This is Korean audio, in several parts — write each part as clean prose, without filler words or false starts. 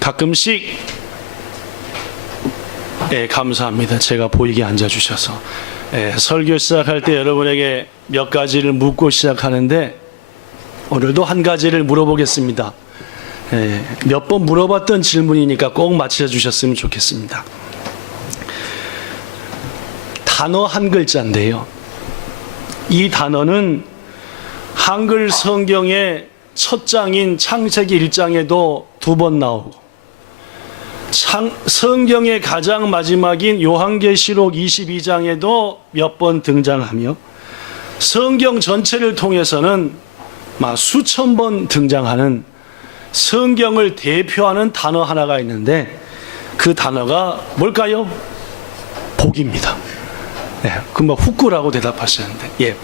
가끔씩 감사합니다. 제가 보이게 앉아주셔서 설교 시작할 때 여러분에게 몇 가지를 묻고 시작하는데 오늘도 한 가지를 물어보겠습니다. 몇 번 물어봤던 질문이니까 꼭 맞춰주셨으면 좋겠습니다. 단어 한 글자인데요. 이 단어는 한글 성경의 첫 장인 창세기 1장에도 2번 나오고 성경의 가장 마지막인 요한계시록 22장에도 몇 번 등장하며 성경 전체를 통해서는 수천 번 등장하는 성경을 대표하는 단어 하나가 있는데 그 단어가 뭘까요? 복입니다. 후쿠라고 대답하시는데,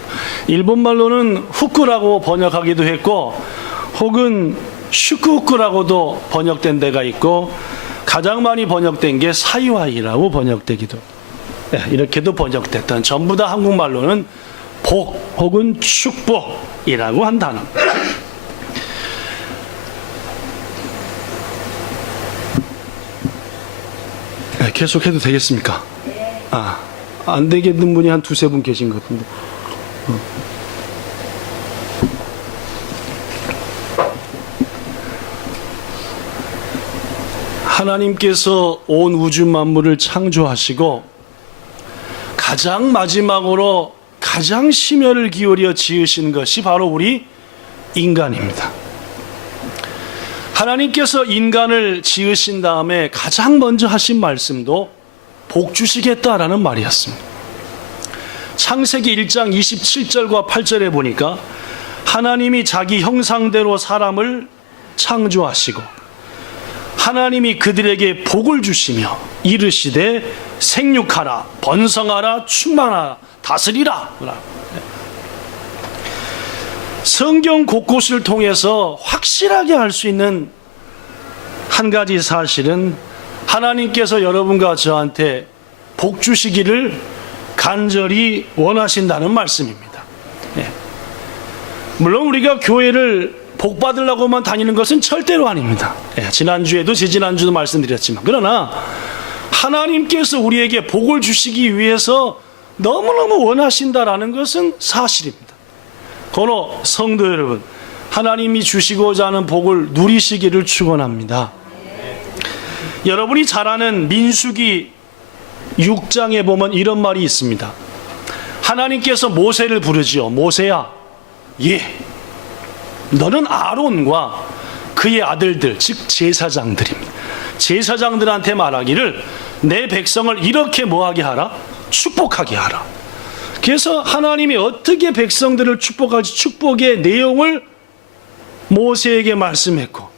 일본말로는 후쿠라고 번역하기도 했고, 혹은 슈쿠후쿠라고도 번역된 데가 있고, 가장 많이 번역된 게 사이와이라고 번역되기도, 이렇게도 번역됐던, 전부 다 한국말로는 복 혹은 축복이라고 한 단어. 계속해도 되겠습니까? 안 되겠는 분이 한 2-3분 계신 것 같은데. 하나님께서 온 우주 만물을 창조하시고 가장 마지막으로 가장 심혈을 기울여 지으신 것이 바로 우리 인간입니다. 하나님께서 인간을 지으신 다음에 가장 먼저 하신 말씀도 복 주시겠다라는 말이었습니다. 창세기 1장 27절과 8절에 보니까 하나님이 자기 형상대로 사람을 창조하시고 하나님이 그들에게 복을 주시며 이르시되 생육하라 번성하라 충만하라 다스리라. 성경 곳곳을 통해서 확실하게 알 수 있는 한 가지 사실은 하나님께서 여러분과 저한테 복 주시기를 간절히 원하신다는 말씀입니다. 물론 우리가 교회를 복 받으려고만 다니는 것은 절대로 아닙니다. 지난주에도 지지난주도 말씀드렸지만, 그러나 하나님께서 우리에게 복을 주시기 위해서 너무너무 원하신다라는 것은 사실입니다. 고로 성도 여러분, 하나님이 주시고자 하는 복을 누리시기를 축원합니다. 여러분이 잘 아는 민수기 6장에 보면 이런 말이 있습니다. 하나님께서 모세를 부르지요. 모세야, 너는 아론과 그의 아들들, 즉 제사장들입니다. 제사장들한테 말하기를 내 백성을 이렇게 뭐하게 하라? 축복하게 하라. 그래서 하나님이 어떻게 백성들을 축복할지 축복의 내용을 모세에게 말씀했고,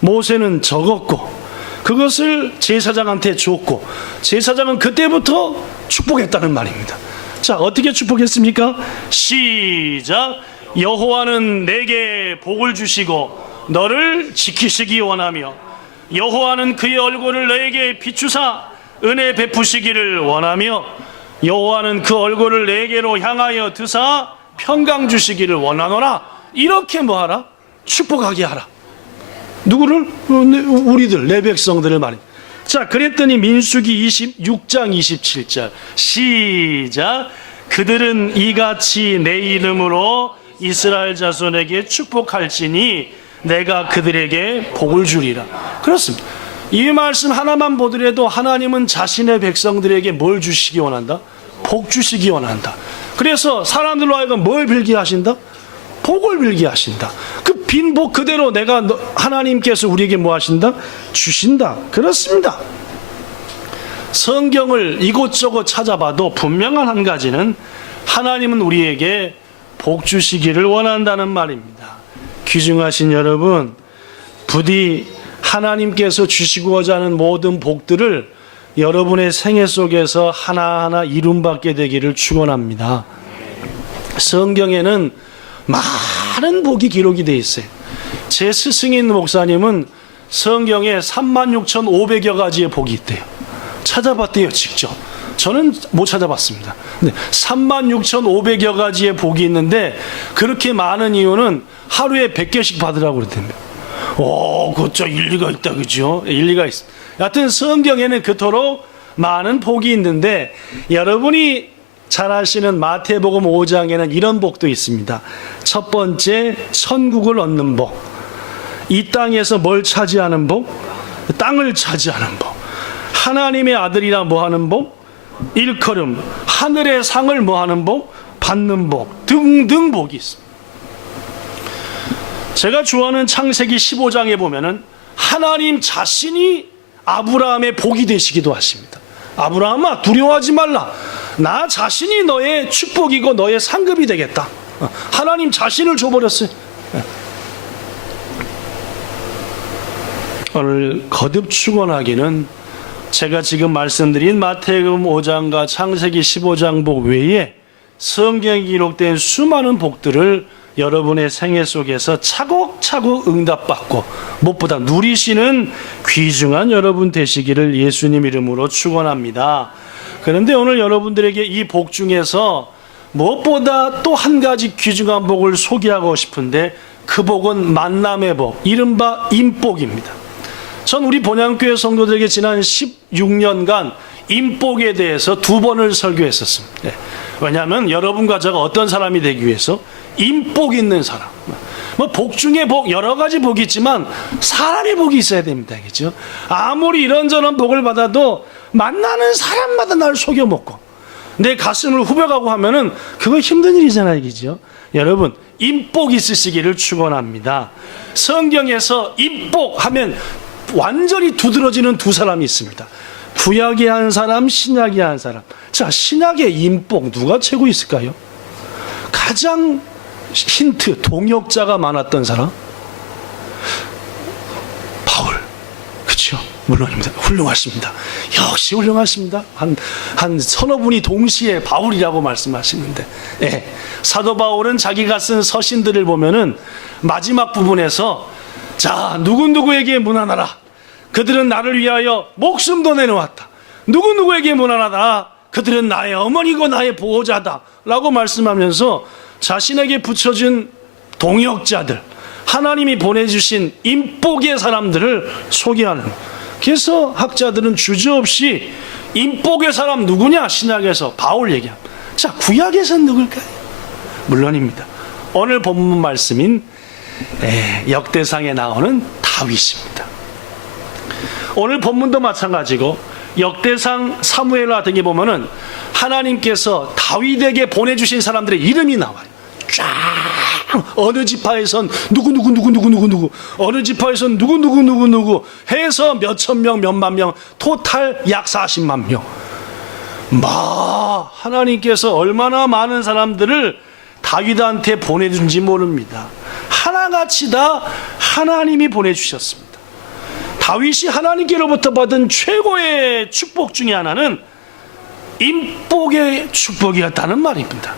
모세는 적었고, 그것을 제사장한테 줬고, 제사장은 그때부터 축복했다는 말입니다. 자, 어떻게 축복했습니까? 시작. 여호와는 내게 복을 주시고 너를 지키시기 원하며 여호와는 그의 얼굴을 너에게 비추사 은혜 베푸시기를 원하며 여호와는 그 얼굴을 내게로 향하여 드사 평강 주시기를 원하노라. 이렇게 뭐하라? 축복하게 하라. 누구를? 우리들, 내 백성들을 말입니다. 자, 그랬더니 민수기 26장 27절 시작. 그들은 이같이 내 이름으로 이스라엘 자손에게 축복할지니 내가 그들에게 복을 주리라. 그렇습니다. 이 말씀 하나만 보더라도 하나님은 자신의 백성들에게 뭘 주시기 원한다? 복 주시기 원한다. 그래서 사람들로 하여금 뭘 빌게 하신다? 복을 빌게 하신다. 그 빈 복 그대로 내가 하나님께서 우리에게 뭐 하신다? 주신다. 그렇습니다. 성경을 이곳저곳 찾아봐도 분명한 한 가지는 하나님은 우리에게 복 주시기를 원한다는 말입니다. 귀중하신 여러분, 부디 하나님께서 주시고자 하는 모든 복들을 여러분의 생애 속에서 하나하나 이룸받게 되기를 축원합니다. 성경에는 많은 복이 기록이 되어 있어요. 제 스승인 목사님은 성경에 36,500여 가지의 복이 있대요. 찾아봤대요, 직접. 저는 못 찾아봤습니다. 근데 36,500여 가지의 복이 있는데 그렇게 많은 이유는 하루에 100개씩 받으라고 그랬답니다. 그것도 일리가 있다, 그죠? 일리가 있습니다. 여하튼 성경에는 그토록 많은 복이 있는데, 여러분이 잘 아시는 마태복음 5장에는 이런 복도 있습니다. 첫 번째, 천국을 얻는 복. 이 땅에서 뭘 차지하는 복? 땅을 차지하는 복. 하나님의 아들이라 뭐 하는 복? 일컬음. 하늘의 상을 뭐 하는 복? 받는 복. 등등 복이 있습니다. 제가 좋아하는 창세기 15장에 보면은 하나님 자신이 아브라함의 복이 되시기도 하십니다. 아브라함아, 두려워하지 말라. 나 자신이 너의 축복이고 너의 상급이 되겠다. 하나님 자신을 줘버렸어요. 오늘 거듭 축원하기는 제가 지금 말씀드린 마태복음 5장과 창세기 15장 복 외에 성경에 기록된 수많은 복들을 여러분의 생애 속에서 차곡차곡 응답받고 무엇보다 누리시는 귀중한 여러분 되시기를 예수님 이름으로 축원합니다. 그런데 오늘 여러분들에게 이 복 중에서 무엇보다 또 한 가지 귀중한 복을 소개하고 싶은데, 그 복은 만남의 복, 이른바 임복입니다. 전 우리 본향교회 성도들에게 지난 16년간 임복에 대해서 2번을 설교했었습니다. 왜냐하면 여러분과 제가 어떤 사람이 되기 위해서 임복 있는 사람, 복 중에 복, 여러 가지 복이 있지만 사람의 복이 있어야 됩니다. 그렇죠? 아무리 이런저런 복을 받아도 만나는 사람마다 날 속여먹고 내 가슴을 후벼가고 하면은 그거 힘든 일이잖아요. 그죠? 여러분, 임복 있으시기를 축원합니다. 성경에서 임복 하면 완전히 두드러지는 두 사람이 있습니다. 구약의 한 사람, 신약의 한 사람. 자, 신약의 임복 누가 최고 있을까요? 가장 힌트, 동역자가 많았던 사람? 바울. 그렇죠? 물론입니다. 훌륭하십니다. 역시 훌륭하십니다. 한 서너 분이 동시에 바울이라고 말씀하시는데, 사도 바울은 자기가 쓴 서신들을 보면은 마지막 부분에서, 자, 누구누구에게 문안하라. 그들은 나를 위하여 목숨도 내놓았다. 누구누구에게 문안하다. 그들은 나의 어머니고 나의 보호자다. 라고 말씀하면서 자신에게 붙여준 동역자들, 하나님이 보내주신 임복의 사람들을 소개하는. 그래서 학자들은 주저없이 임복의 사람 누구냐? 신약에서 바울 얘기합니다. 자, 구약에서는 누굴까요? 물론입니다. 오늘 본문 말씀인 역대상에 나오는 다윗입니다. 오늘 본문도 마찬가지고 역대상 사무엘 같은 게 보면은 하나님께서 다윗에게 보내주신 사람들의 이름이 나와요. 쫙 어느 지파에선 누구 어느 지파에선 누구 해서 몇천 명 몇만 명 토탈 약 40만 명. 하나님께서 얼마나 많은 사람들을 다윗한테 보내준지 모릅니다. 하나같이 다 하나님이 보내주셨습니다. 다윗이 하나님께로부터 받은 최고의 축복 중에 하나는 임복의 축복이었다는 말입니다.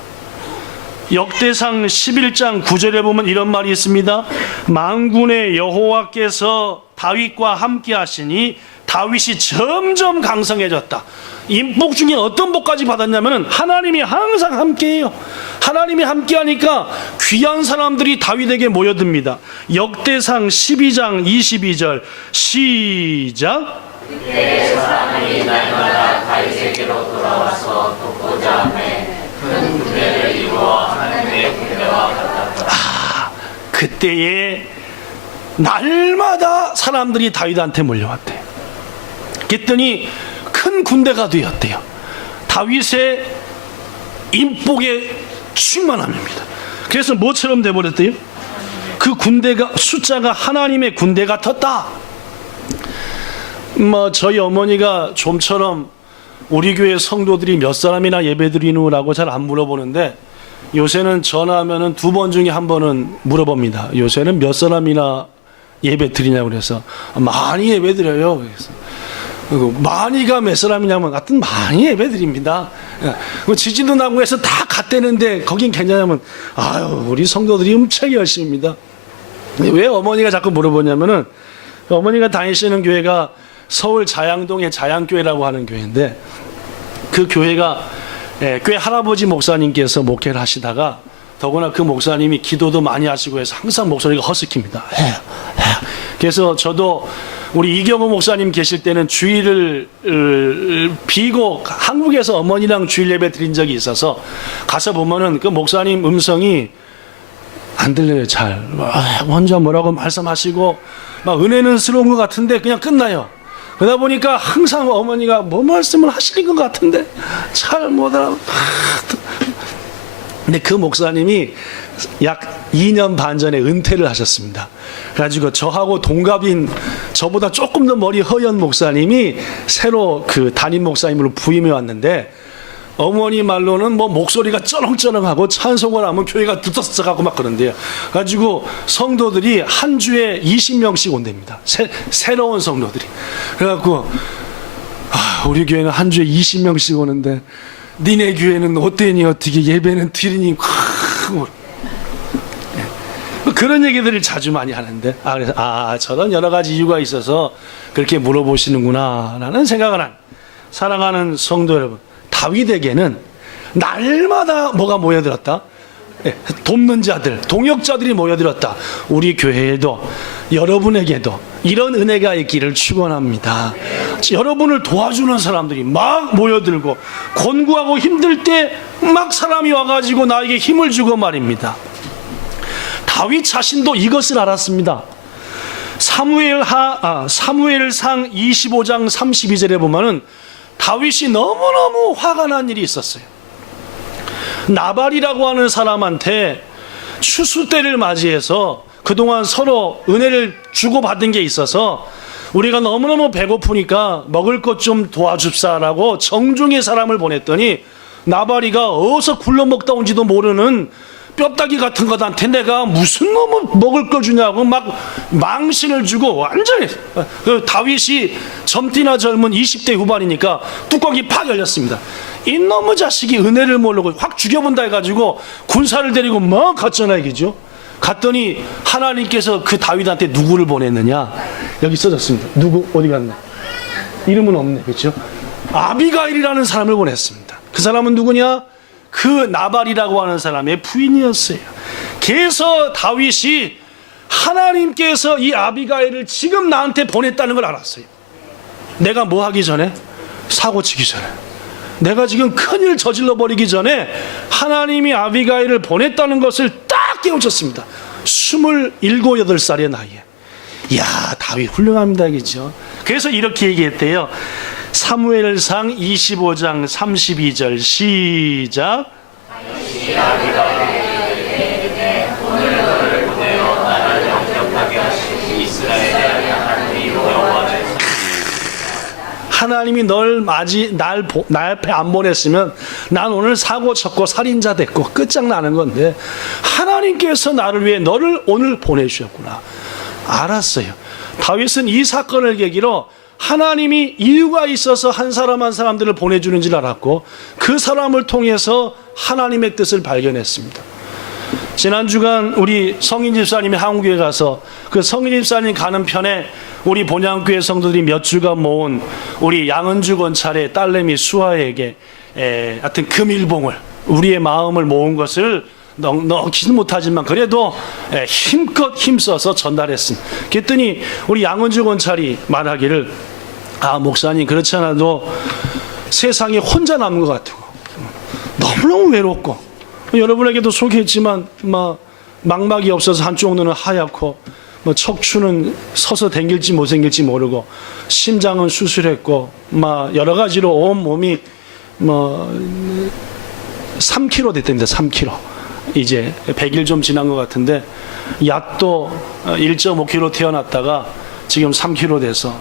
역대상 11장 9절에 보면 이런 말이 있습니다. 만군의 여호와께서 다윗과 함께 하시니 다윗이 점점 강성해졌다. 임복 중에 어떤 복까지 받았냐면 하나님이 항상 함께해요. 하나님이 함께하니까 귀한 사람들이 다윗에게 모여듭니다. 역대상 12장 22절 시작. 그때 사람이 날마다 다윗에게로 돌아와서 돕고자 하매 큰 군대를 이루어 하나님의 군대와 같았다. 그때에 날마다 사람들이 다윗한테 몰려왔대요. 그랬더니 큰 군대가 되었대요. 다윗의 임복의 충만함입니다. 그래서 뭐처럼 돼버렸대요? 그 군대가 숫자가 하나님의 군대 같았다. 저희 어머니가 좀처럼 우리 교회 성도들이 몇 사람이나 예배드리느라고 잘 안 물어보는데 요새는 전화하면은 2번 중에 1번은 물어봅니다. 요새는 몇 사람이나 예배 드리냐고 그래서 많이 예배 드려요. 그래서 많이가 몇 사람이냐면 하여튼 많이 예배 드립니다. 지진도 나고 해서 다 갔대는데 거긴 괜찮냐면 우리 성도들이 엄청 열심입니다. 왜 어머니가 자꾸 물어보냐면은 어머니가 다니시는 교회가 서울 자양동의 자양교회라고 하는 교회인데 그 교회가 꽤 할아버지 목사님께서 목회를 하시다가 더구나 그 목사님이 기도도 많이 하시고 해서 항상 목소리가 허스킵니다. 그래서 저도 우리 이경호 목사님 계실 때는 주일을 비고 한국에서 어머니랑 주일 예배 드린 적이 있어서 가서 보면은 그 목사님 음성이 안 들려요. 잘 혼자 뭐라고 말씀하시고 막 은혜는 스러운 것 같은데 그냥 끝나요. 그러다 보니까 항상 어머니가 뭐 말씀을 하시는 것 같은데 잘 못 알아. 근데 그 목사님이 약 2년 반 전에 은퇴를 하셨습니다. 그래가지고 저하고 동갑인 저보다 조금 더 머리 허연 목사님이 새로 그 담임 목사님으로 부임해 왔는데 어머니 말로는 뭐 목소리가 쩌렁쩌렁하고 찬송을 하면 교회가 들썩하고 막 그런데요. 가지고 성도들이 한 주에 20명씩 온답니다. 새로운 성도들이. 그래갖고 우리 교회는 한 주에 20명씩 오는데 니네 교회는 어때니 어떻게 예배는 드리니 그런 얘기들을 자주 많이 하는데 그래서 저런 여러 가지 이유가 있어서 그렇게 물어보시는구나 라는 생각을 한 사랑하는 성도 여러분, 다윗에게는 날마다 뭐가 모여들었다? 돕는 자들, 동역자들이 모여들었다. 우리 교회에도 여러분에게도 이런 은혜가 있기를 축원합니다. 여러분을 도와주는 사람들이 막 모여들고 곤고하고 힘들 때 막 사람이 와가지고 나에게 힘을 주고 말입니다. 다윗 자신도 이것을 알았습니다. 사무엘상 25장 32절에 보면은 다윗이 너무너무 화가 난 일이 있었어요. 나발이라고 하는 사람한테 추수 때를 맞이해서 그동안 서로 은혜를 주고받은 게 있어서 우리가 너무너무 배고프니까 먹을 것 좀 도와줍사라고 정중히 사람을 보냈더니 나발이가 어디서 굴러먹다 온지도 모르는 뼈다귀 같은 것한테 내가 무슨 놈을 먹을 걸 주냐고 막 망신을 주고 완전히 다윗이 젊디나 젊은 20대 후반이니까 뚜껑이 팍 열렸습니다. 이놈의 자식이 은혜를 모르고 확 죽여본다 해가지고 군사를 데리고 막 갔잖아 이게죠. 갔더니 하나님께서 그 다윗한테 누구를 보냈느냐, 여기 써졌습니다. 누구 어디 갔나, 이름은 없네, 그렇죠? 아비가일이라는 사람을 보냈습니다. 그 사람은 누구냐? 그 나발이라고 하는 사람의 부인이었어요. 그래서 다윗이 하나님께서 이 아비가일을 지금 나한테 보냈다는 걸 알았어요. 내가 뭐 하기 전에? 사고 치기 전에, 내가 지금 큰일 저질러 버리기 전에 하나님이 아비가일을 보냈다는 것을 딱 깨우쳤습니다. 27, 8살의 나이에. 이야, 다윗 훌륭합니다, 그죠? 그래서 이렇게 얘기했대요. 사무엘상 25장 32절 시작. 하나님이 날 앞에 안 보냈으면 난 오늘 사고 쳤고 살인자 됐고 끝장나는 건데 하나님께서 나를 위해 너를 오늘 보내주셨구나 알았어요. 다윗은 이 사건을 계기로 하나님이 이유가 있어서 한 사람 한 사람들을 보내주는 줄 알았고 그 사람을 통해서 하나님의 뜻을 발견했습니다. 지난 주간 우리 성인 집사님이 한국에 가서 그 성인 집사님 가는 편에 우리 본향교회 성도들이 몇 주간 모은 우리 양은주 권찰의 딸내미 수아에게 하여튼 금일봉을, 우리의 마음을 모은 것을 넣기는 못하지만 그래도 힘껏 힘써서 전달했습니다. 그랬더니 우리 양은주 권찰이 말하기를, 목사님 그렇지 않아도 세상에 혼자 남은 것 같고 너무너무 외롭고, 여러분에게도 소개했지만 망막이 없어서 한쪽 눈은 하얗고 척추는 서서 댕길지 못 댕길지 모르고 심장은 수술했고 여러 가지로 온 몸이 3kg 됐답니다. 3kg. 이제 100일 좀 지난 것 같은데 약도 1.5kg 태어났다가 지금 3kg 돼서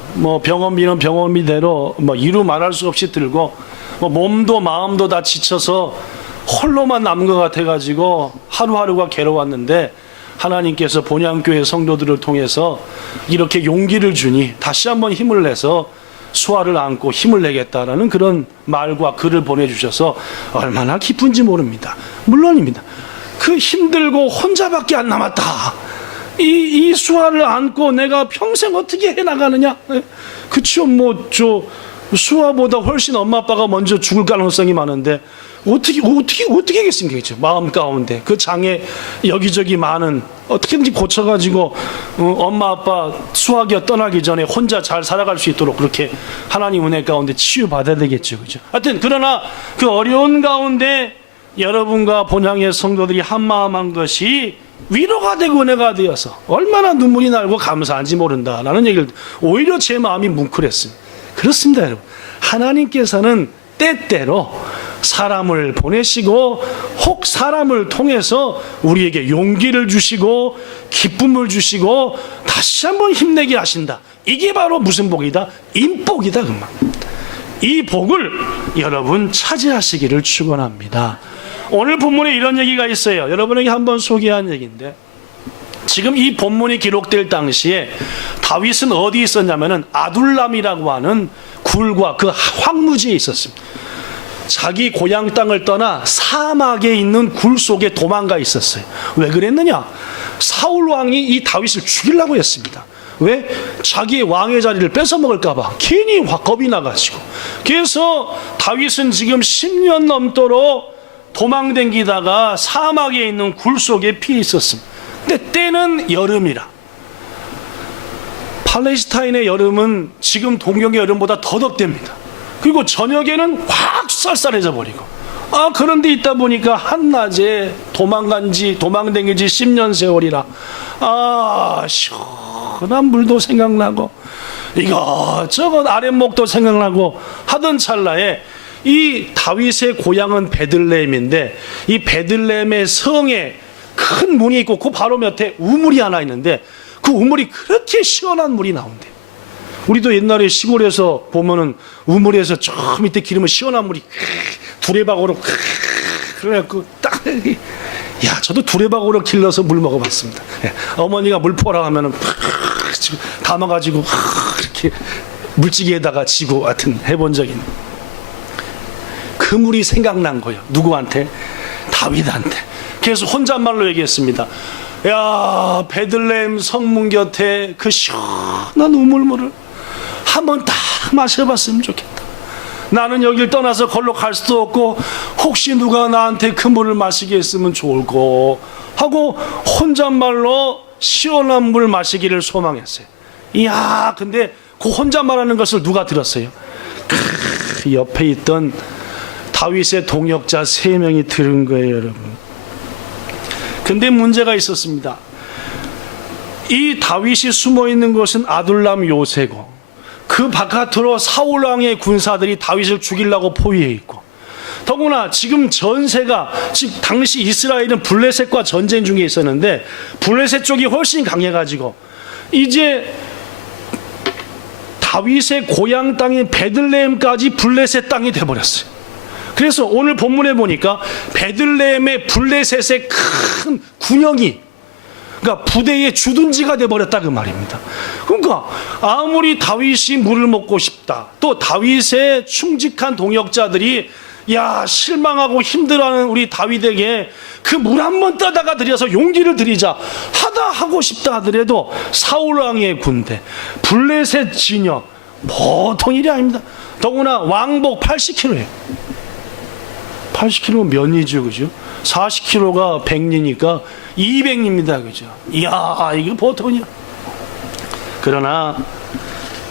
병원비는 병원비대로 이루 말할 수 없이 들고 몸도 마음도 다 지쳐서 홀로만 남은 것 같아가지고 하루하루가 괴로웠는데 하나님께서 본향교회 성도들을 통해서 이렇게 용기를 주니 다시 한번 힘을 내서 수아를 안고 힘을 내겠다라는 그런 말과 글을 보내주셔서 얼마나 기쁜지 모릅니다. 물론입니다. 그 힘들고 혼자밖에 안 남았다. 이 수아를 안고 내가 평생 어떻게 해나가느냐? 그쵸, 수아보다 훨씬 엄마 아빠가 먼저 죽을 가능성이 많은데 어떻게 하겠습니까? 그죠? 마음 가운데 그 장애 여기저기 많은 어떻게든지 고쳐가지고 엄마 아빠 수아기가 떠나기 전에 혼자 잘 살아갈 수 있도록 그렇게 하나님 은혜 가운데 치유받아야 되겠죠. 그죠? 하여튼 그러나 그 어려운 가운데 여러분과 본향의 성도들이 한마음한 것이 위로가 되고 은혜가 되어서 얼마나 눈물이 날고 감사한지 모른다라는 얘기를 오히려 제 마음이 뭉클했습니다. 그렇습니다, 여러분. 하나님께서는 때때로 사람을 보내시고 혹 사람을 통해서 우리에게 용기를 주시고 기쁨을 주시고 다시 한번 힘내게 하신다. 이게 바로 무슨 복이다? 인복이다, 그 말. 이 복을 여러분 차지하시기를 축원합니다. 오늘 본문에 이런 얘기가 있어요. 여러분에게 한번 소개한 얘기인데, 지금 이 본문이 기록될 당시에 다윗은 어디 있었냐면은 아둘람이라고 하는 굴과 그 황무지에 있었습니다. 자기 고향 땅을 떠나 사막에 있는 굴 속에 도망가 있었어요. 왜 그랬느냐? 사울 왕이 이 다윗을 죽이려고 했습니다. 왜? 자기의 왕의 자리를 뺏어 먹을까 봐 괜히 겁이 나가지고. 그래서 다윗은 지금 10년 넘도록 도망댕기다가 사막에 있는 굴 속에 피해 있었습니다. 근데 때는 여름이라. 팔레스타인의 여름은 지금 동경의 여름보다 더 덥답니다. 그리고 저녁에는 확 쌀쌀해져 버리고. 그런데 있다 보니까 한낮에 도망댕긴 지 10년 세월이라 시원한 물도 생각나고 이것저것 아랫목도 생각나고 하던 찰나에 이 다윗의 고향은 베들레헴인데 이 베들레헴의 성에 큰 문이 있고 그 바로 밑에 우물이 하나 있는데 그 우물이 그렇게 시원한 물이 나온대. 우리도 옛날에 시골에서 보면은 우물에서 저 밑에 기르면 시원한 물이 두레박으로 그래갖고 딱 저도 두레박으로 길러서 물 먹어봤습니다. 어머니가 물 퍼라 하면은 담아가지고 이렇게 물찌개에다가 지고 하여튼 해본 적이 있는. 그 물이 생각난 거예요. 누구한테? 다윗한테. 그래서 혼잣말로 얘기했습니다. 야, 베들레헴 성문 곁에 그 시원한 우물물을 한번 딱 마셔봤으면 좋겠다. 나는 여길 떠나서 걸로 갈 수도 없고 혹시 누가 나한테 그 물을 마시게 했으면 좋을고 하고 혼잣말로 시원한 물 마시기를 소망했어요. 이야, 근데 그 혼잣말하는 것을 누가 들었어요? 옆에 있던 다윗의 동역자 3명이 들은 거예요, 여러분. 근데 문제가 있었습니다. 이 다윗이 숨어 있는 것은 아둘람 요새고 그 바깥으로 사울 왕의 군사들이 다윗을 죽이려고 포위해 있고, 더구나 지금 전세가 즉 당시 이스라엘은 블레셋과 전쟁 중에 있었는데 블레셋 쪽이 훨씬 강해가지고 이제 다윗의 고향 땅인 베들레헴까지 블레셋 땅이 돼버렸어요. 그래서 오늘 본문에 보니까 베들레헴의 블레셋의 큰 군영이, 그러니까 부대의 주둔지가 돼버렸다 그 말입니다. 그러니까 아무리 다윗이 물을 먹고 싶다, 또 다윗의 충직한 동역자들이 실망하고 힘들어하는 우리 다윗에게 그 물 한 번 떠다가 드려서 용기를 드리자 하고 싶다 하더라도 사울 왕의 군대, 블레셋 진영 보통 일이 아닙니다. 더구나 왕복 80km예요. 80km 면이죠, 그죠? 40km가 100리니까 200리입니다, 그죠? 이야, 이거 보통이야. 그러나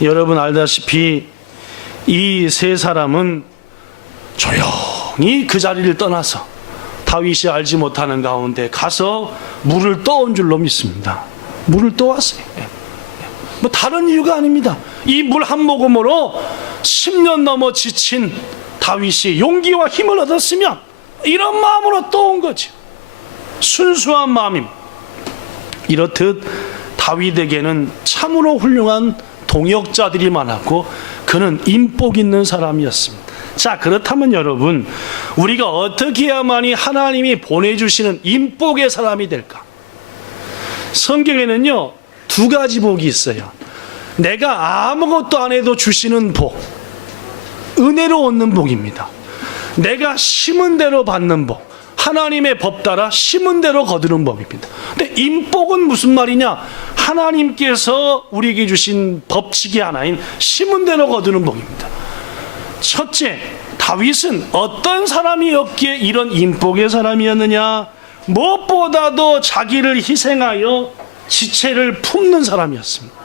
여러분 알다시피 이 3사람은 조용히 그 자리를 떠나서 다윗이 알지 못하는 가운데 가서 물을 떠온 줄로 믿습니다. 물을 떠왔어요. 뭐 다른 이유가 아닙니다. 이 물 한 모금으로 10년 넘어 지친 다윗이 용기와 힘을 얻었으면 이런 마음으로 떠온 거죠. 순수한 마음입니다. 이렇듯 다윗에게는 참으로 훌륭한 동역자들이 많았고 그는 인복 있는 사람이었습니다. 자, 그렇다면 여러분, 우리가 어떻게 해야만이 하나님이 보내주시는 인복의 사람이 될까? 성경에는요 2가지 복이 있어요. 내가 아무것도 안 해도 주시는 복, 은혜로 얻는 복입니다. 내가 심은 대로 받는 복, 하나님의 법 따라 심은 대로 거두는 법입니다. 근데 인복은 무슨 말이냐? 하나님께서 우리에게 주신 법칙이 하나인 심은 대로 거두는 복입니다. 첫째, 다윗은 어떤 사람이었기에 이런 인복의 사람이었느냐? 무엇보다도 자기를 희생하여 지체를 품는 사람이었습니다.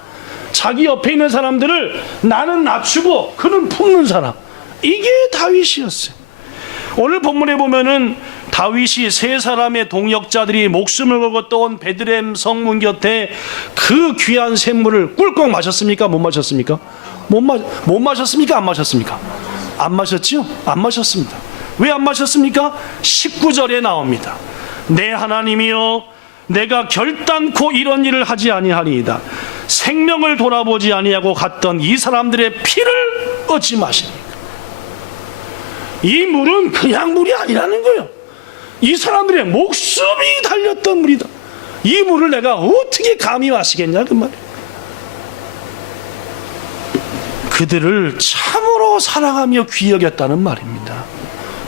자기 옆에 있는 사람들을 나는 낮추고 그는 품는 사람, 이게 다윗이었어요. 오늘 본문에 보면은 다윗이 세 사람의 동역자들이 목숨을 걸고 떠온 베들레헴 성문 곁에 그 귀한 샘물을 꿀꺽 마셨습니까? 못 마셨습니까? 못 마셨습니까? 안 마셨습니까? 안 마셨지요? 안 마셨습니다. 왜 안 마셨습니까? 19절에 나옵니다. 내 하나님이여, 내가 결단코 이런 일을 하지 아니하리이다. 생명을 돌아보지 아니하고 갔던 이 사람들의 피를 얻지 마시니까. 이 물은 그냥 물이 아니라는 거예요. 이 사람들의 목숨이 달렸던 물이다. 이 물을 내가 어떻게 감히 마시겠냐 그 말이에요. 그들을 참으로 사랑하며 귀히 여겼다는 말입니다.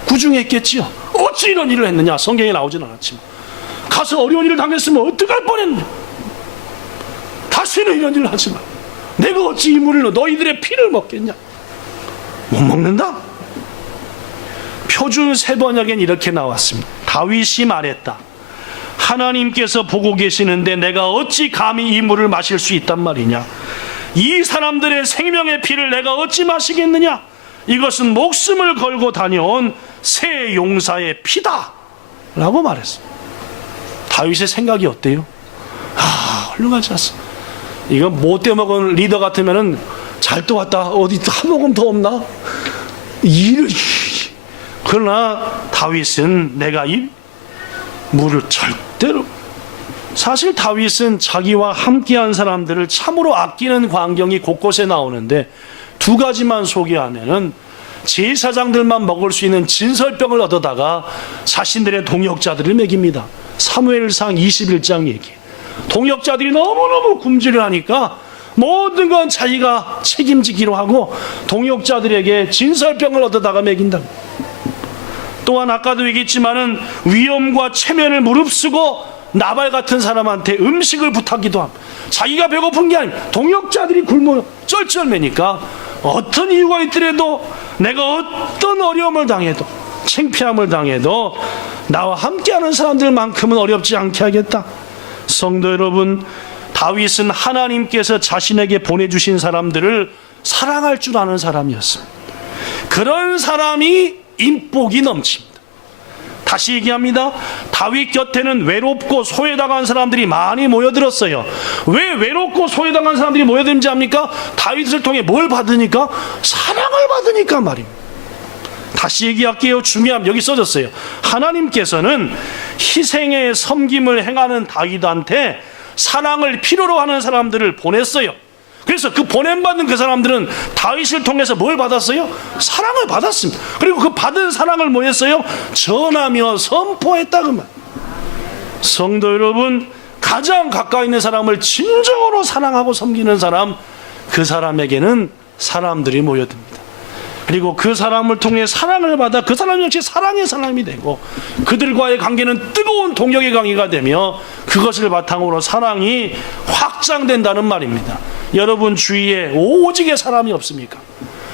구중했겠지요. 어찌 이런 일을 했느냐? 성경에 나오진 않았지만 가서 어려운 일을 당했으면 어떡할 뻔했느냐? 다시는 이런 일을 하지 마. 내가 어찌 이 물을 너희들의 피를 먹겠냐? 못 먹는다? 표준 세번역엔 이렇게 나왔습니다. 다윗이 말했다. 하나님께서 보고 계시는데 내가 어찌 감히 이 물을 마실 수 있단 말이냐? 이 사람들의 생명의 피를 내가 어찌 마시겠느냐? 이것은 목숨을 걸고 다녀온 새 용사의 피다 라고 말했습니다. 다윗의 생각이 어때요? 훌륭하지 않습니다. 이거 못 떼먹은 리더 같으면은 잘 또 왔다, 어디 한 모금 더 없나? 그러나 다윗은 내가 이 물을 절대로, 사실 다윗은 자기와 함께한 사람들을 참으로 아끼는 광경이 곳곳에 나오는데 두 가지만 소개하면은 제사장들만 먹을 수 있는 진설병을 얻어다가 자신들의 동역자들을 먹입니다. 사무엘상 21장 얘기. 동역자들이 너무너무 굶주려 하니까 모든 건 자기가 책임지기로 하고 동역자들에게 진설병을 얻어다가 먹인다. 또한 아까도 얘기했지만은 위험과 체면을 무릅쓰고 나발 같은 사람한테 음식을 부탁기도 합니다. 자기가 배고픈 게 아니라 동역자들이 굶어 쩔쩔매니까 어떤 이유가 있더라도 내가 어떤 어려움을 당해도 창피함을 당해도 나와 함께하는 사람들만큼은 어렵지 않게 하겠다. 성도 여러분, 다윗은 하나님께서 자신에게 보내주신 사람들을 사랑할 줄 아는 사람이었습니다. 그런 사람이 인복이 넘칩니다. 다시 얘기합니다. 다윗 곁에는 외롭고 소외당한 사람들이 많이 모여들었어요. 왜 외롭고 소외당한 사람들이 모여드는지 압니까? 다윗을 통해 뭘 받으니까? 사랑을 받으니까 말입니다. 다시 얘기할게요. 중요함 여기 써졌어요. 하나님께서는 희생의 섬김을 행하는 다윗한테 사랑을 필요로 하는 사람들을 보냈어요. 그래서 그 보냄받은 그 사람들은 다윗을 통해서 뭘 받았어요? 사랑을 받았습니다. 그리고 그 받은 사랑을 뭐 했어요? 전하며 선포했다 그 말. 성도 여러분, 가장 가까이 있는 사람을 진정으로 사랑하고 섬기는 사람, 그 사람에게는 사람들이 모여듭니다. 그리고 그 사람을 통해 사랑을 받아 그 사람 역시 사랑의 사람이 되고 그들과의 관계는 뜨거운 동역의 관계가 되며 그것을 바탕으로 사랑이 확장된다는 말입니다. 여러분 주위에 오직의 사람이 없습니까?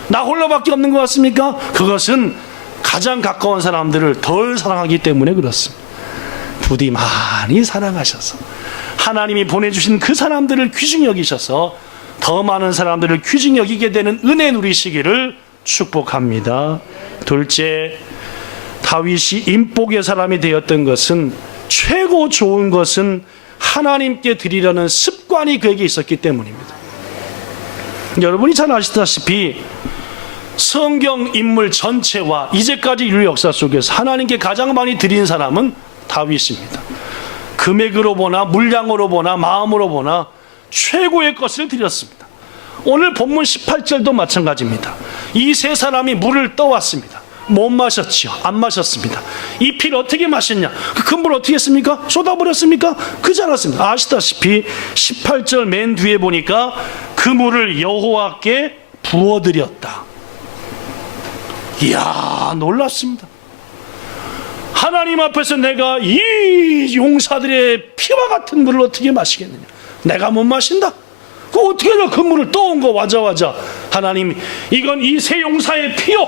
나 홀로밖에 없는 것 같습니까? 그것은 가장 가까운 사람들을 덜 사랑하기 때문에 그렇습니다. 부디 많이 사랑하셔서 하나님이 보내주신 그 사람들을 귀중히 여기셔서 더 많은 사람들을 귀중히 여기게 되는 은혜 누리시기를 축복합니다. 둘째, 다윗이 인복의 사람이 되었던 것은 최고 좋은 것은 하나님께 드리려는 습관이 그에게 있었기 때문입니다. 여러분이 잘 아시다시피 성경 인물 전체와 이제까지 인류 역사 속에서 하나님께 가장 많이 드린 사람은 다윗입니다. 금액으로 보나 물량으로 보나 마음으로 보나 최고의 것을 드렸습니다. 오늘 본문 18절도 마찬가지입니다. 이 세 사람이 물을 떠왔습니다. 못 마셨지요? 안 마셨습니다. 이 피를 어떻게 마셨냐? 그 물 어떻게 했습니까? 쏟아버렸습니까? 그렇지 않았습니다. 아시다시피 18절 맨 뒤에 보니까 그 물을 여호와께 부어드렸다. 이야, 놀랍습니다. 하나님 앞에서 내가 이 용사들의 피와 같은 물을 어떻게 마시겠느냐? 내가 못 마신다? 그 어떻게 해서 그 물을 떠온 거 와자와자 하나님, 이건 이세 용사의 피요,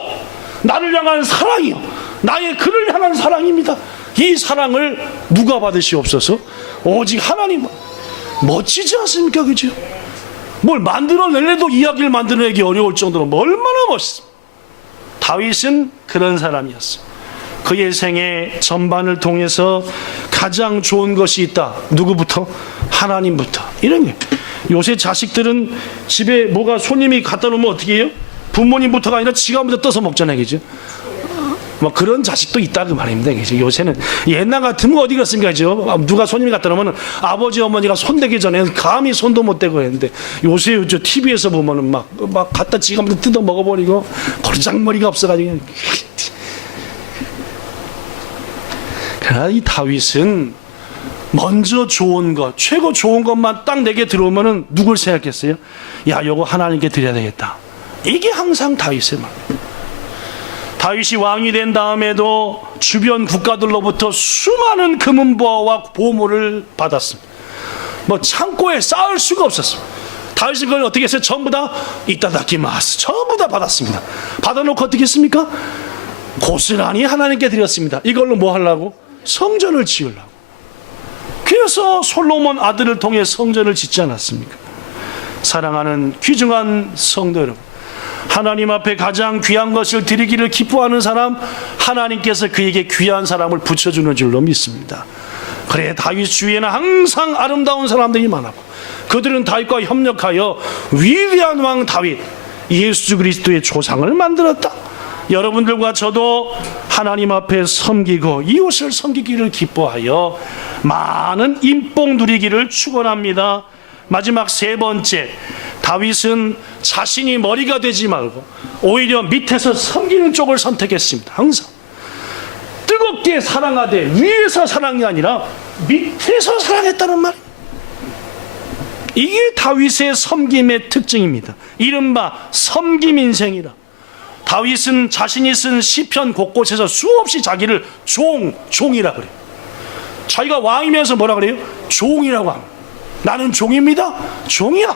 나를 향한 사랑이요, 나의 그를 향한 사랑입니다. 이 사랑을 누가 받으시옵소서? 오직 하나님. 멋지지 않습니까? 그죠? 뭘 만들어내려도 이야기를 만들어내기 어려울 정도로 얼마나 멋있습니다. 다윗은 그런 사람이었어요. 그의 생애 전반을 통해서 가장 좋은 것이 있다. 누구부터? 하나님부터. 이런 게. 요새 자식들은 집에 뭐가 손님이 갖다 놓으면 어떻게 해요? 부모님부터가 아니라 지가 먼저 떠서 먹잖아요. 그죠? 뭐 그런 자식도 있다 그 말입니다. 그죠? 요새는 옛날 같으면 어디 갔습니까? 그죠? 누가 손님이 갖다 놓으면 아버지 어머니가 손대기 전에 감히 손도 못 대고 했는데, 요새 저 TV에서 보면은 막 갖다 지가 먼저 뜯어 먹어버리고 고르장머리가 없어가지고. 그러나 이 다윗은 먼저 좋은 것, 최고 좋은 것만 딱 내게 들어오면은 누굴 생각했어요? 야, 요거 하나님께 드려야 되겠다. 이게 항상 다윗의 마음이에요. 다윗이 왕이 된 다음에도 주변 국가들로부터 수많은 금은보화와 보물을 받았습니다. 뭐 창고에 쌓을 수가 없었습니다. 다윗이 그걸 어떻게 했어요? 전부 다 이따다키마스, 전부 다 받았습니다. 받아놓고 어떻게 했습니까? 고스란히 하나님께 드렸습니다. 이걸로 뭐 하려고? 성전을 지으려고. 그래서 솔로몬 아들을 통해 성전을 짓지 않았습니까? 사랑하는 귀중한 성도 여러분, 하나님 앞에 가장 귀한 것을 드리기를 기뻐하는 사람, 하나님께서 그에게 귀한 사람을 붙여주는 줄로 믿습니다. 그래, 다윗 주위에는 항상 아름다운 사람들이 많았고, 그들은 다윗과 협력하여 위대한 왕 다윗, 예수 그리스도의 조상을 만들었다. 여러분들과 저도 하나님 앞에 섬기고 이웃을 섬기기를 기뻐하여 많은 인복 누리기를 축원합니다. 마지막 세 번째, 다윗은 자신이 머리가 되지 말고 오히려 밑에서 섬기는 쪽을 선택했습니다. 항상 뜨겁게 사랑하되 위에서 사랑이 아니라 밑에서 사랑했다는 말. 이게 다윗의 섬김의 특징입니다. 이른바 섬김 인생이라. 다윗은 자신이 쓴 시편 곳곳에서 수없이 자기를 종이라 그래요. 자기가 왕이면서 뭐라 그래요? 종이라고 합니다. 나는 종입니다. 종이야.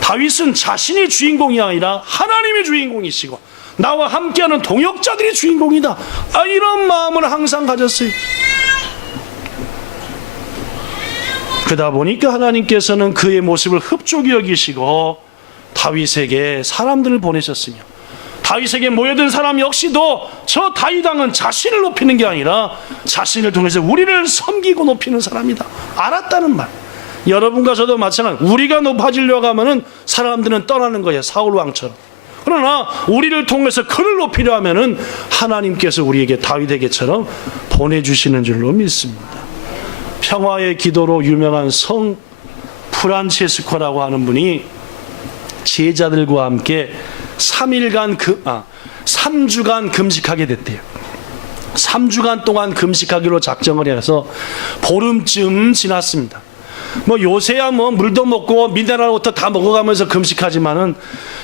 다윗은 자신이 주인공이 아니라 하나님의 주인공이시고 나와 함께하는 동역자들이 주인공이다. 이런 마음을 항상 가졌어요. 그러다 보니까 하나님께서는 그의 모습을 흡족히 여기시고 다윗에게 사람들을 보내셨으며, 다윗에게 모여든 사람 역시도 저 다윗 왕은 자신을 높이는 게 아니라 자신을 통해서 우리를 섬기고 높이는 사람이다 알았다는 말. 여러분과 저도 마찬가지. 우리가 높아지려고 하면은 사람들은 떠나는 거예요, 사울 왕처럼. 그러나 우리를 통해서 그를 높이려 하면은 하나님께서 우리에게 다윗에게처럼 보내주시는 줄로 믿습니다. 평화의 기도로 유명한 성 프란체스코라고 하는 분이 제자들과 함께 3주간 금식하게 됐대요. 3주간 동안 금식하기로 작정을 해서 보름쯤 지났습니다. 뭐 요새야 뭐 물도 먹고 미네랄 워터 다 먹어가면서 금식하지만은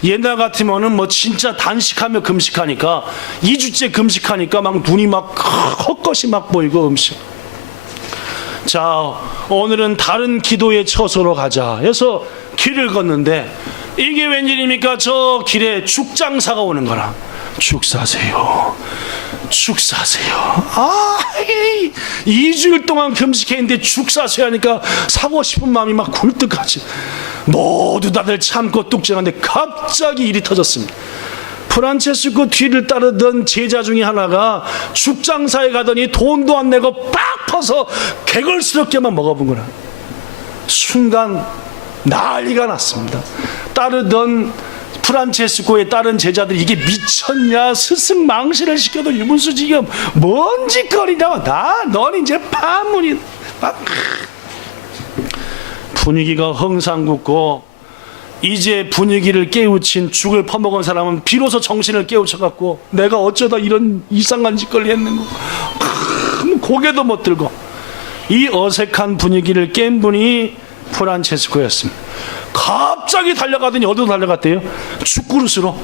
옛날 같으면은 뭐 진짜 단식하며 금식하니까 2주째 금식하니까 막 눈이 막 헛것이 막 보이고 음식. 자, 오늘은 다른 기도의 처소로 가자 해서 길을 걷는데 이게 웬일입니까? 저 길에 죽장사가 오는 거라. 죽 사세요. 죽 사세요. 2주일 동안 금식했는데 죽 사세요 하니까 사고 싶은 마음이 막 굴뚝하지. 모두 다들 참고 뚝정한데 갑자기 일이 터졌습니다. 프란체스코 뒤를 따르던 제자 중에 하나가 죽장사에 가더니 돈도 안 내고 빡 퍼서 개걸스럽게만 먹어본 거라. 순간 난리가 났습니다. 따르던 프란체스코의 다른 제자들이 이게 미쳤냐, 스승 망신을 시켜도 유분수 지금 뭔 짓거리냐, 넌 이제 파문이 막. 분위기가 흥상궂고 이제 분위기를 깨우친 죽을 퍼먹은 사람은 비로소 정신을 깨우쳐갖고 내가 어쩌다 이런 이상한 짓거리 했는가, 고개도 못 들고. 이 어색한 분위기를 깬 분이 프란체스코였습니다. 갑자기 달려가더니 어디로 달려갔대요? 죽그릇으로.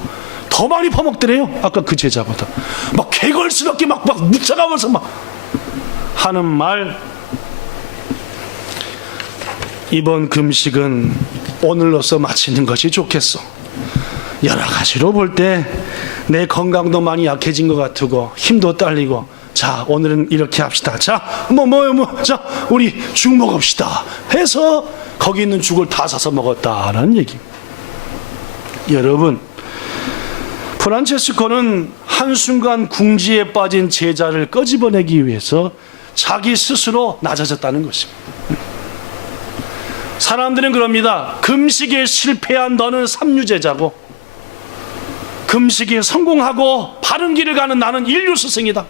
더 많이 퍼먹더래요. 아까 그 제자보다. 막 개걸스럽게 막 묻혀가면서 막 하는 말. 이번 금식은 오늘로서 마치는 것이 좋겠어. 여러 가지로 볼 때 내 건강도 많이 약해진 것 같고 힘도 딸리고, 자 오늘은 이렇게 합시다. 자 자 우리 죽 먹읍시다 해서 거기 있는 죽을 다 사서 먹었다라는 얘기입니다. 여러분, 프란체스코는 한순간 궁지에 빠진 제자를 끄집어내기 위해서 자기 스스로 낮아졌다는 것입니다. 사람들은 그럽니다. 금식에 실패한 너는 삼류제자고, 금식에 성공하고 바른 길을 가는 나는 인류 스승이다.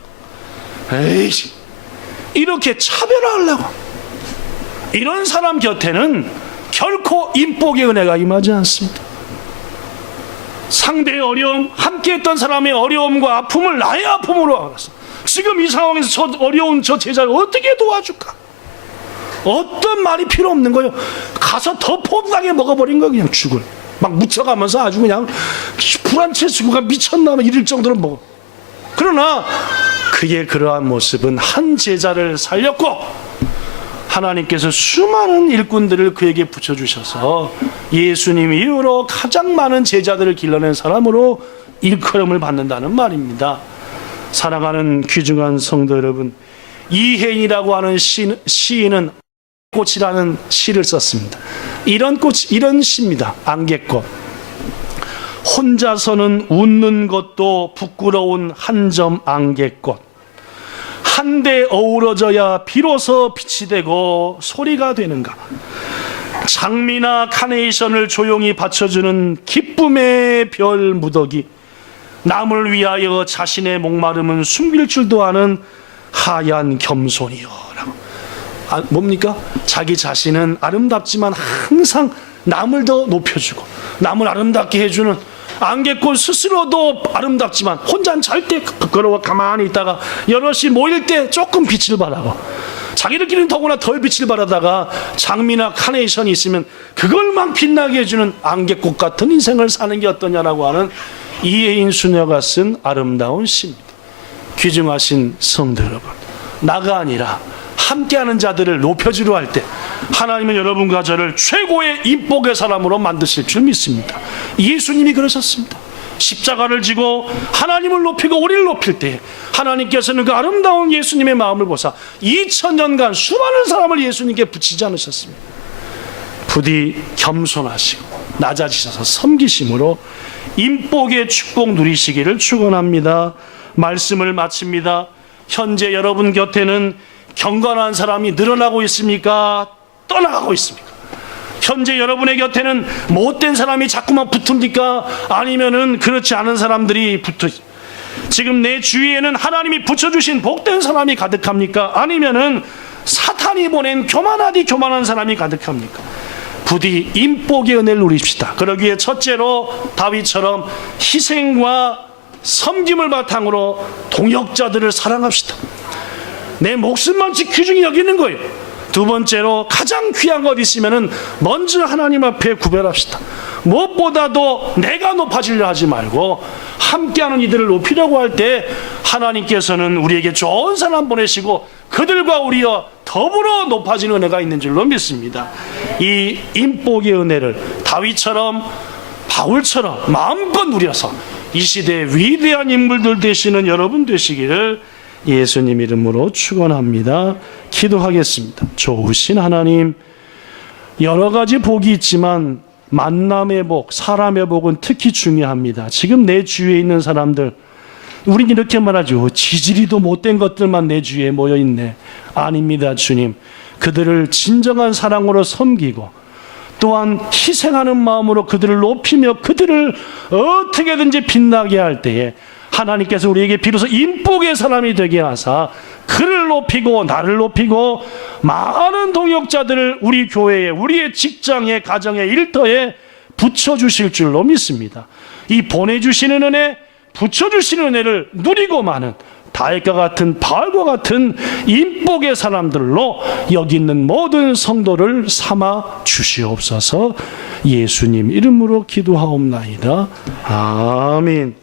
에이, 이렇게 차별화하려고. 이런 사람 곁에는 결코 인복의 은혜가 임하지 않습니다. 상대의 어려움, 함께했던 사람의 어려움과 아픔을 나의 아픔으로 알았어. 지금 이 상황에서 저 어려운 저 제자를 어떻게 도와줄까? 어떤 말이 필요 없는 거예요. 가서 더 포도당에 먹어버린 거예요. 그냥 죽을 막 묻혀가면서 아주 그냥 프란체스코가 미쳤나 이럴 정도로 먹어. 그러나 그의 그러한 모습은 한 제자를 살렸고, 하나님께서 수많은 일꾼들을 그에게 붙여주셔서 예수님 이후로 가장 많은 제자들을 길러낸 사람으로 일컬음을 받는다는 말입니다. 사랑하는 귀중한 성도 여러분, 이혜인이라고 하는 시인은 꽃이라는 시를 썼습니다. 이런 시입니다. 안개꽃. 혼자서는 웃는 것도 부끄러운 한 점 안개꽃. 한데 어우러져야 비로소 빛이 되고 소리가 되는가. 장미나 카네이션을 조용히 받쳐주는 기쁨의 별 무더기. 남을 위하여 자신의 목마름은 숨길 줄도 아는 하얀 겸손이여. 뭡니까? 자기 자신은 아름답지만 항상 남을 더 높여주고 남을 아름답게 해주는 안개꽃 스스로도 아름답지만 혼자는 절대 부끄러워 가만히 있다가 여럿이 모일 때 조금 빛을 발하고, 자기들끼리는 더구나 덜 빛을 발하다가 장미나 카네이션이 있으면 그걸만 빛나게 해주는 안개꽃 같은 인생을 사는 게 어떠냐라고 하는 이혜인 수녀가 쓴 아름다운 시입니다. 귀중하신 성도 여러분, 나가 아니라 함께하는 자들을 높여주려 할 때 하나님은 여러분과 저를 최고의 인복의 사람으로 만드실 줄 믿습니다. 예수님이 그러셨습니다. 십자가를 지고 하나님을 높이고 우리를 높일 때 하나님께서는 그 아름다운 예수님의 마음을 보사 2000년간 수많은 사람을 예수님께 붙이지 않으셨습니다. 부디 겸손하시고 낮아지셔서 섬기심으로 인복의 축복 누리시기를 축원합니다. 말씀을 마칩니다. 현재 여러분 곁에는 경건한 사람이 늘어나고 있습니까? 떠나가고 있습니까? 현재 여러분의 곁에는 못된 사람이 자꾸만 붙습니까? 아니면은 그렇지 않은 사람들이 붙어? 지금 내 주위에는 하나님이 붙여주신 복된 사람이 가득합니까? 아니면은 사탄이 보낸 교만한 사람이 가득합니까? 부디 인복의 은혜를 누립시다. 그러기에 첫째로 다윗처럼 희생과 섬김을 바탕으로 동역자들을 사랑합시다. 내 목숨만 귀중히 여기는 거예요. 두 번째로 가장 귀한 것 있으면은 먼저 하나님 앞에 구별합시다. 무엇보다도 내가 높아지려 하지 말고 함께하는 이들을 높이려고 할 때 하나님께서는 우리에게 좋은 사람 보내시고 그들과 우리와 더불어 높아지는 은혜가 있는 줄로 믿습니다. 이 인복의 은혜를 다윗처럼 바울처럼 마음껏 누려서 이 시대의 위대한 인물들 되시는 여러분 되시기를 예수님 이름으로 축원합니다. 기도하겠습니다. 좋으신 하나님, 여러 가지 복이 있지만 만남의 복, 사람의 복은 특히 중요합니다. 지금 내 주위에 있는 사람들, 우린 이렇게 말하죠. 지지리도 못된 것들만 내 주위에 모여있네. 아닙니다, 주님. 그들을 진정한 사랑으로 섬기고 또한 희생하는 마음으로 그들을 높이며 그들을 어떻게든지 빛나게 할 때에 하나님께서 우리에게 비로소 인복의 사람이 되게 하사 그를 높이고 나를 높이고 많은 동역자들을 우리 교회에, 우리의 직장에, 가정에, 일터에 붙여주실 줄로 믿습니다. 이 보내주시는 은혜, 붙여주시는 은혜를 누리고 마는 다윗과 같은 바울과 같은 인복의 사람들로 여기 있는 모든 성도를 삼아 주시옵소서. 예수님 이름으로 기도하옵나이다. 아멘.